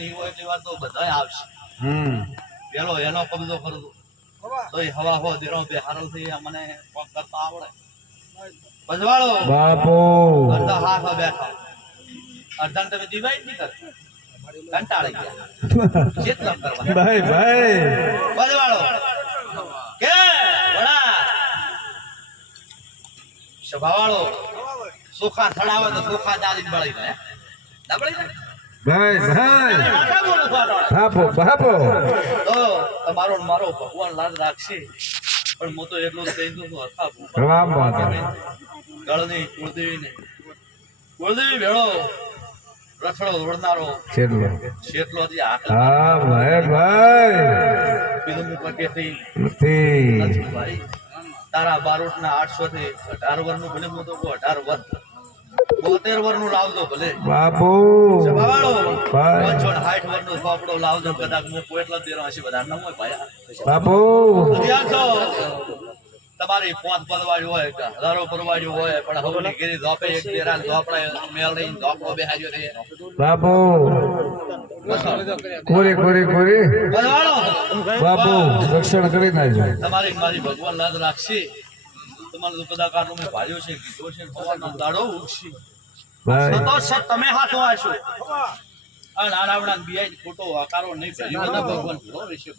નહીં હોય એટલી વાર તો બધા આવશે. પેલો એનો કબજો કરજો. તો એ હવા હો દેરો બે હારલ થઈ મને કોક કરતા આવડે. પજવાળો બાપુ. અડધા હાથ બેઠા. અડધા તમે દિવાઈ નહીં કરતા. કંટાળી ગયા. કરવા ભાઈ ભાઈ. પજવાળો કે? વડા. સભાવાળો. સુખા સડાવે તો સુખા દાદી બળી જાય. દબળી બળી જાય? ભાઈ ભાઈ. ભાપો તો તમારો મારો ભગવાન લાજ રાખશે. પણ હું તો એટલો જ કહી દઉં છું રામ માતા ગળની કુળદેવી ને કુળદેવી ભેળો રથડો દોડનારો. છેટલો છેટલો જે હાથ હા ભાઈ ભાઈ. બીજું હું પકેથી નથી તારા બારોટના આઠસો થી અઢાર વર્ષનું ભલે હું તો કહું અઢાર વર્ષ બોતેર વર્ષનું લાવજો ભલે. બાપુ. બાવાળો. ભાઈ. પાંચસો ને સાઠ વર્ષનો ચોપડો લાવજો કદાચ. હું એટલો દેરો હશે બધા ન હોય ભાઈ. બાપુ. તમારી પોત પરવાડી હોય કે હજારો પરવાડી હોય પણ હવની ગીરી ધોપે એક દેરા ધોપડે રહીને ધોપડો બેહાડ્યો રે બાપુ. કોરી કોરી કોરી બાપુ રક્ષણ કરી નાખજો. તમારી મારી ભગવાન લાજ રાખશે. તમારે તો નો આટલું મેં ભાર્યો છે કીધો છે ભગવાનનો દાડો તો સર તમે હાથો આશો આ નાના નાના બિયાઈ ખોટો આકારો નહીં ભગવાન ભરો રહેશે